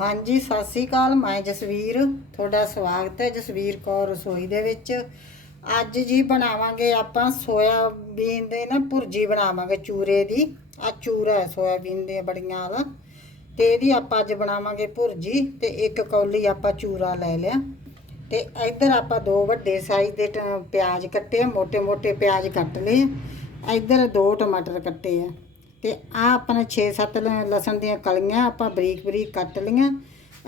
ਹਾਂਜੀ, ਸਤਿ ਸ੍ਰੀ ਅਕਾਲ। ਮੈਂ ਜਸਵੀਰ। ਤੁਹਾਡਾ ਸਵਾਗਤ ਹੈ ਜਸਵੀਰ ਕੌਰ ਰਸੋਈ ਦੇ ਵਿੱਚ। ਅੱਜ ਜੀ ਬਣਾਵਾਂਗੇ ਆਪਾਂ ਸੋਇਆ ਬੀਨ ਦੇ ਨਾ ਭੁਰਜੀ ਬਣਾਵਾਂਗੇ ਚੂਰੇ ਦੀ। ਆ ਚੂਰਾ ਹੈ ਸੋਇਆ ਬੀਨ ਦੇ ਬੜੀਆਂ ਦਾ। ਤੇ ਇਹਦੀ ਆਪਾਂ ਅੱਜ ਬਣਾਵਾਂਗੇ ਭੁਰਜੀ ਤੇ ਇੱਕ ਕੌਲੀ ਆਪਾਂ ਚੂਰਾ ਲੈ ਲਿਆ। ਤੇ ਇੱਧਰ ਆਪਾਂ ਦੋ ਵੱਡੇ ਸਾਈਜ਼ ਦੇ ਪਿਆਜ਼ ਕੱਟੇ ਮੋٹے ਮੋٹے ਪਿਆਜ਼ ਕੱਟ ਲਏ ਇੱਧਰ ਦੋ ਟਮਾਟਰ ਕੱਟੇ ਆ। ਤੇ ਆ ਆਪਣੇ 6-7 ਲਸਣ ਦੀਆਂ ਕਲੀਆਂ ਆਪਾਂ ਬਰੀਕ ਬਰੀਕ ਕੱਟ ਲਈਆਂ।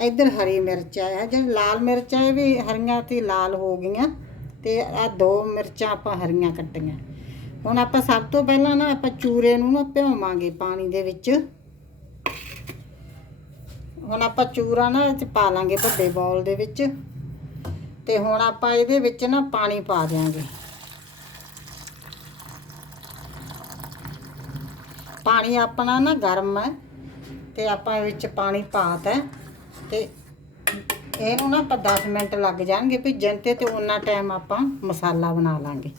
ਇੱਧਰ ਹਰੀ ਮਿਰਚ ਆ ਜਿਹੜੀ ਲਾਲ ਮਿਰਚ ਆ, ਇਹ ਵੀ ਹਰੀਆਂ ਤੇ ਲਾਲ ਹੋ ਗਈਆਂ। ਤੇ ਆ ਦੋ ਮਿਰਚਾਂ ਆਪਾਂ ਹਰੀਆਂ ਕੱਟੀਆਂ। ਹੁਣ ਆਪਾਂ ਸਭ ਤੋਂ ਪਹਿਲਾਂ ਨਾ ਆਪਾਂ ਚੂਰੇ ਨੂੰ ਨਾ ਭਿਓਵਾਂਗੇ ਪਾਣੀ ਦੇ ਵਿੱਚ। ਹੁਣ ਆਪਾਂ ਚੂਰਾ ਨਾ ਇਹ 'ਚ ਪਾ ਲਾਂਗੇ ਵੱਡੇ ਬੌਲ ਦੇ ਵਿੱਚ। ਤੇ ਹੁਣ ਆਪਾਂ ਇਹਦੇ ਵਿੱਚ ਨਾ ਪਾਣੀ ਪਾ ਦਿਆਂਗੇ। ਪਾਣੀ ਆਪਣਾ ਨਾ ਗਰਮ ਹੈ ਤੇ ਆਪਾਂ ਵਿੱਚ ਪਾਣੀ ਪਾਤਾ ਹੈ ਤੇ ਇਹਨੂੰ ਨਾ ਆਪਾਂ 10 ਮਿੰਟ ਲੱਗ ਜਾਣਗੇ ਭਿੱਜਣ ਤੇ ਤੇ ਉਹਨਾਂ ਟਾਈਮ ਆਪਾਂ ਮਸਾਲਾ ਬਣਾ ਲਾਂਗੇ।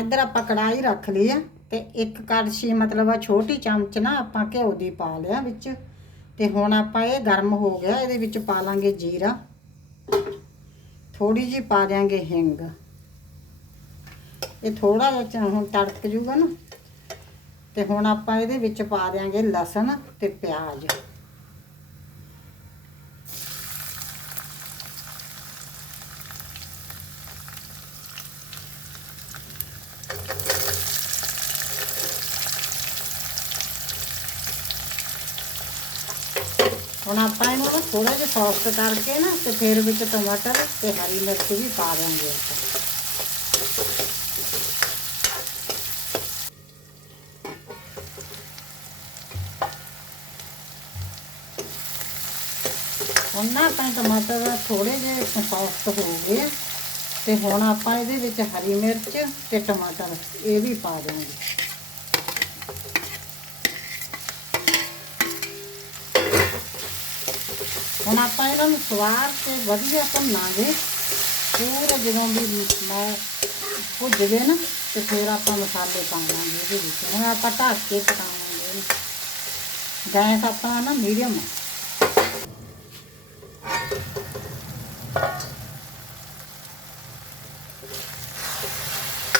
ਇੱਧਰ ਆਪਾਂ ਕੜਾਈ ਰੱਖ ਲਈ ਆ ਤੇ ਇੱਕ ਕੜਛੀ ਮਤਲਬ ਆ ਛੋਟੀ ਚਮਚ ਨਾ ਆਪਾਂ ਘਿਓ ਦੀ ਪਾ ਲਿਆ ਵਿੱਚ ਤੇ ਹੁਣ ਆਪਾਂ ਇਹ ਗਰਮ ਹੋ ਗਿਆ, ਇਹਦੇ ਵਿੱਚ ਪਾ ਲਾਂਗੇ ਜੀਰਾ। ਥੋੜੀ ਜੀ ਪਾ ਦਿਆਂਗੇ ਹਿੰਗ। ਇਹ ਥੋੜਾ ਜਿਹਾ ਹੁਣ ਤੜਕ ਜੂਗਾ ਨਾ। ਤੇ ਹੁਣ ਆਪਾਂ ਇਹਦੇ ਵਿੱਚ ਪਾ ਦਿਆਂਗੇ ਲਸਣ ਤੇ ਪਿਆਜ਼। ਹੁਣ ਆਪਾਂ ਇਹਨੂੰ ਥੋੜਾ ਜਿਹਾ ਸੌਫਟ ਕਰਕੇ ਨਾ ਤੇ ਫਿਰ ਵਿੱਚ ਟਮਾਟਰ ਤੇ ਹਰੀ ਮਿਰਚ ਵੀ ਪਾ ਦਿਆਂਗੇ ਆਪਾਂ। ਹੁਣ ਨਾ ਆਪਾਂ ਟਮਾਟਰ ਥੋੜੇ ਜਿਹੇ ਸੌਫਟ ਹੋ ਗਏ ਆ। ਤੇ ਹੁਣ ਆਪਾਂ ਇਹਦੇ ਵਿੱਚ ਹਰੀ ਮਿਰਚ ਤੇ ਟਮਾਟਰ ਇਹ ਵੀ ਪਾ ਦਿਆਂਗੇ ਹੁਣ ਆਪਾਂ ਇਹਨਾਂ ਨੂੰ ਸਵਾਰ ਤੇ ਵਧੀਆ ਭੁੰਨਾਂਗੇ। ਪੂਰਾ ਜਦੋਂ ਵੀ ਮੈਂ ਭੁੱਜ ਗਏ ਨਾ, ਤੇ ਫਿਰ ਆਪਾਂ ਮਸਾਲੇ ਪਾਵਾਂਗੇ ਇਹਦੇ ਵਿੱਚ। ਹੁਣ ਆਪਾਂ ਢੱਕ ਕੇ ਪਕਾਵਾਂਗੇ ਇਹਨੂੰ। ਗੈਸ ਆਪਣਾ ਨਾ ਮੀਡੀਅਮ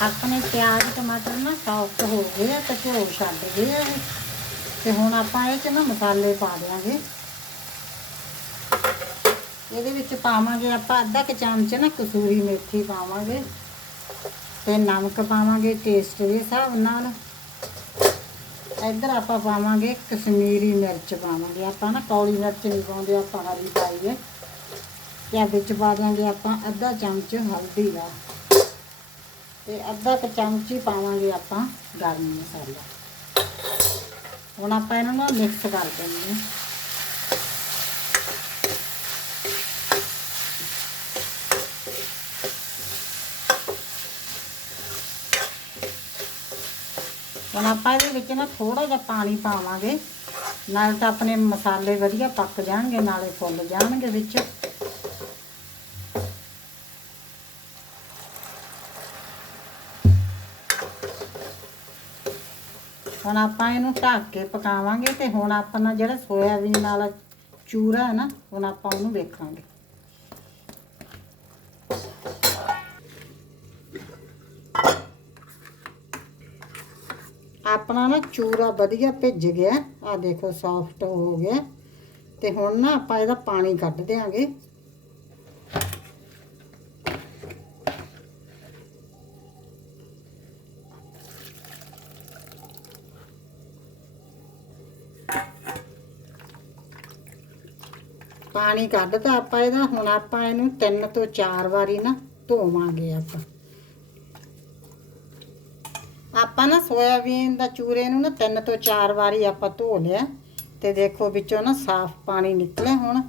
ਆਪਣੇ ਪਿਆਜ਼, ਟਮਾਟਰ ਨਾ ਸੌਫਟ ਹੋ ਗਏ ਆ ਤੇ ਘਿਓ ਛੱਡ ਗਏ ਆ ਇਹ। ਤੇ ਹੁਣ ਆਪਾਂ ਇਹ ਚ ਨਾ ਮਸਾਲੇ ਪਾ ਦਿਆਂਗੇ। ਇਹਦੇ ਵਿੱਚ ਪਾਵਾਂਗੇ ਆਪਾਂ ਅੱਧਾ ਕੁ ਚਮਚ ਨਾ ਕਸੂਰੀ ਮੇਥੀ ਪਾਵਾਂਗੇ ਤੇ ਨਮਕ ਪਾਵਾਂਗੇ ਟੇਸਟ ਦੇ ਹਿਸਾਬ ਨਾਲ। ਇੱਧਰ ਆਪਾਂ ਪਾਵਾਂਗੇ ਕਸ਼ਮੀਰੀ ਮਿਰਚ ਪਾਵਾਂਗੇ। ਆਪਾਂ ਨਾ ਕੌਲੀ ਮਿਰਚ ਨਹੀਂ ਪਾਉਂਦੇ, ਆਪਾਂ ਹਰੀ ਪਾਈ ਹੈ। ਤੇ ਵਿੱਚ ਪਾ ਦਿਆਂਗੇ ਆਪਾਂ ਅੱਧਾ ਚਮਚ ਹਲਦੀ ਦਾ। ਤੇ ਅੱਧਾ ਕੁ ਚਮਚ ਹੀ ਪਾਵਾਂਗੇ ਆਪਾਂ ਗਰਮ ਮਸਾਲਾ। ਹੁਣ ਆਪਾਂ ਇਹਨਾਂ ਨੂੰ ਮਿਕਸ ਕਰ ਦਿੰਦੇ ਹਾਂ। ਹੁਣ ਆਪਾਂ ਇਹਦੇ ਵਿੱਚ ਨਾ ਥੋੜਾ ਜਿਹਾ ਪਾਣੀ ਪਾਵਾਂਗੇ। ਨਾਲ ਤਾਂ ਆਪਣੇ ਮਸਾਲੇ ਵਧੀਆ ਪੱਕ ਜਾਣਗੇ, ਨਾਲੇ ਫੁੱਲ ਜਾਣਗੇ ਵਿੱਚ। ਹੁਣ ਆਪਾਂ ਇਹਨੂੰ ਢੱਕ ਕੇ ਪਕਾਵਾਂਗੇ ਤੇ ਹੁਣ ਆਪਣਾ ਜਿਹੜਾ ਸੋਇਆਬੀਨ ਵਾਲਾ ਚੂਰਾ ਹੈ ਨਾ, ਹੁਣ ਆਪਾਂ ਉਹਨੂੰ ਵੇਖਾਂਗੇ। ਆਪਣਾ ਨਾ ਚੂਰਾ ਵਧੀਆ ਭਿੱਜ ਗਿਆ ਆ ਦੇਖੋ ਸੌਫਟ ਹੋ ਗਿਆ। ਤੇ ਹੁਣ ਨਾ ਆਪਾਂ ਇਹਦਾ ਪਾਣੀ ਕੱਢ ਦਿਆਂਗੇ। ਪਾਣੀ ਕੱਢਤਾ ਆਪਾਂ ਇਹਦਾ, ਹੁਣ ਆਪਾਂ ਇਹਨੂੰ ਤਿੰਨ ਤੋਂ ਚਾਰ ਵਾਰੀ ਨਾ ਧੋਵਾਂਗੇ ਆਪਾਂ। ਆਪਾਂ ਨਾ ਸੋਇਆਬੀਨ ਦਾ ਚੂਰੇ ਨੂੰ ਨਾ ਤਿੰਨ ਤੋਂ ਚਾਰ ਵਾਰੀ ਆਪਾਂ ਧੋ ਲਿਆ। ਤੇ ਦੇਖੋ ਵਿੱਚੋਂ ਨਾ ਸਾਫ਼ ਪਾਣੀ ਨਿਕਲਿਆ ਹੁਣ।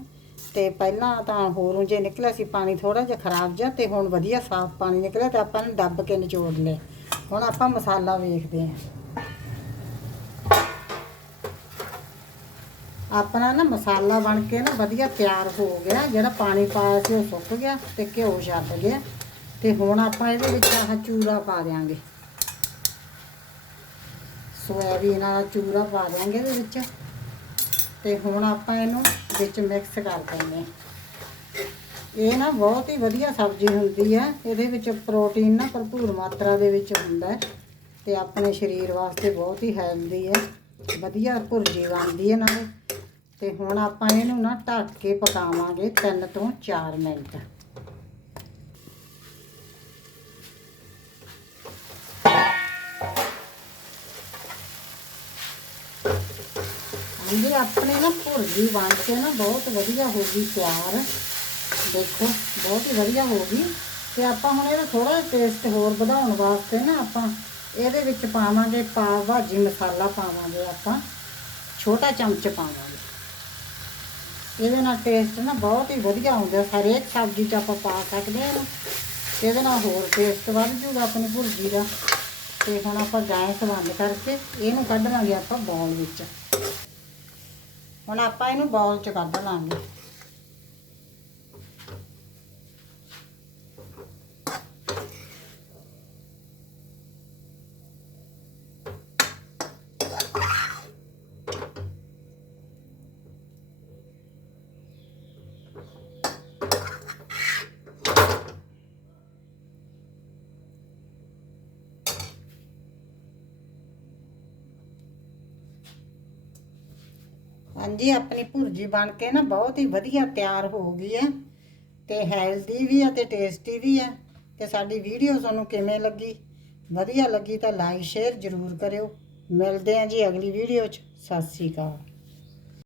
ਤੇ ਪਹਿਲਾਂ ਤਾਂ ਹੋਰੋਂ ਜੇ ਨਿਕਲਿਆ ਸੀ ਪਾਣੀ ਥੋੜਾ ਜਿਹਾ ਖਰਾਬ ਜਿਹਾ, ਤੇ ਹੁਣ ਵਧੀਆ ਸਾਫ਼ ਪਾਣੀ ਨਿਕਲਿਆ ਤੇ ਆਪਾਂ ਨੂੰ ਦੱਬ ਕੇ ਨਿਚੋੜ ਲਿਆ। ਹੁਣ ਆਪਾਂ ਮਸਾਲਾ ਵੇਖਦੇ ਹਾਂ। ਆਪਣਾ ਨਾ ਮਸਾਲਾ ਬਣ ਕੇ ਨਾ ਵਧੀਆ ਤਿਆਰ ਹੋ ਗਿਆ। ਜਿਹੜਾ ਪਾਣੀ ਪਾਇਆ ਸੀ ਉਹ ਸੁੱਕ ਗਿਆ ਤੇ ਘਿਓ ਛੱਡ ਗਿਆ ਤੇ ਹੁਣ ਆਪਾਂ ਇਹਦੇ ਵਿੱਚ ਆਹ ਚੂਰਾ ਪਾ ਦਿਆਂਗੇ। ਸੋਇਆਬੀਨ ਦਾ ਚੂਰਾ ਪਾ ਦਿਆਂਗੇ ਇਹਦੇ ਵਿੱਚ। ਤੇ ਹੁਣ ਆਪਾਂ ਇਹਨੂੰ ਵਿੱਚ ਮਿਕਸ ਕਰ ਦਿੰਦੇ ਹਾਂ। ਇਹ ਨਾ ਬਹੁਤ ਹੀ ਵਧੀਆ ਸਬਜ਼ੀ ਹੁੰਦੀ ਹੈ। ਇਹਦੇ ਵਿੱਚ ਪ੍ਰੋਟੀਨ ਨਾ ਭਰਪੂਰ ਮਾਤਰਾ ਦੇ ਵਿੱਚ ਹੁੰਦਾ ਹੈ। ਤੇ ਆਪਣੇ ਸਰੀਰ ਵਾਸਤੇ ਬਹੁਤ ਹੀ ਹੈਲਦੀ ਹੈ। ਵਧੀਆ ਭੁਰਜੀ ਬਣਦੀ ਹੈ ਨਾਲੇ। ਤੇ ਹੁਣ ਆਪਾਂ ਇਹਨੂੰ ਨਾ ਢੱਕ ਕੇ ਪਕਾਵਾਂਗੇ 3 ਤੋਂ 4 ਮਿੰਟ। ਹਾਂਜੀ, ਆਪਣੇ ਨਾ ਭੁਰਜੀ ਬਣ ਕੇ ਨਾ ਬਹੁਤ ਵਧੀਆ ਹੋ ਗਈ ਤਿਆਰ। ਦੇਖੋ, ਬਹੁਤ ਹੀ ਵਧੀਆ ਹੋ ਗਈ। ਤੇ ਆਪਾਂ ਹੁਣ ਇਹਦਾ ਥੋੜਾ ਜਿਹਾ ਟੇਸਟ ਹੋਰ ਵਧਾਉਣ ਵਾਸਤੇ ਨਾ ਆਪਾਂ ਇਹਦੇ ਵਿੱਚ ਪਾਵਾਂਗੇ ਪਾਵ ਭਾਜੀ ਮਸਾਲਾ ਪਾਵਾਂਗੇ ਆਪਾਂ। ਛੋਟਾ ਚਮਚ ਪਾਵਾਂਗੇ। ਇਹਦੇ ਨਾਲ ਟੇਸਟ ਨਾ ਬਹੁਤ ਹੀ ਵਧੀਆ ਆਉਂਦਾ ਹਰੇਕ ਸਬਜ਼ੀ 'ਚ ਆਪਾਂ ਪਾ ਸਕਦੇ ਹਾਂ। ਇਹਨੂੰ। ਇਹਦੇ ਨਾਲ ਹੋਰ ਟੇਸਟ ਵੱਧ ਜੂਗਾ ਆਪਣੀ ਭੁਰਜੀ ਦਾ। ਤੇ ਹੁਣ ਆਪਾਂ ਗੈਸ ਬੰਦ ਕਰਕੇ ਇਹਨੂੰ ਕੱਢ ਲਾਂਗੇ ਆਪਾਂ ਬੌਲ ਵਿੱਚ। ਹੁਣ ਆਪਾਂ ਇਹਨੂੰ ਬੌਲ 'ਚ ਕੱਢ ਲਾਂਗੇ। ਹਾਂਜੀ, ਆਪਣੀ ਭੁਰਜੀ ਬਣ ਕੇ ਨਾ ਬਹੁਤ ਹੀ ਵਧੀਆ ਤਿਆਰ ਹੋ ਗਈ ਹੈ ਤੇ ਹੈਲਦੀ ਵੀ ਹੈ ਤੇ ਟੇਸਟੀ ਵੀ ਹੈ ਤੇ ਸਾਡੀ ਵੀਡੀਓ ਤੁਹਾਨੂੰ ਕਿਵੇਂ ਲੱਗੀ? ਵਧੀਆ ਲੱਗੀ ਤਾਂ ਲਾਈਕ ਸ਼ੇਅਰ ਜ਼ਰੂਰ ਕਰਿਓ। ਮਿਲਦੇ ਹਾਂ ਜੀ ਅਗਲੀ ਵੀਡੀਓ 'ਚ। ਸਤਿ ਸ਼੍ਰੀ ਅਕਾਲ।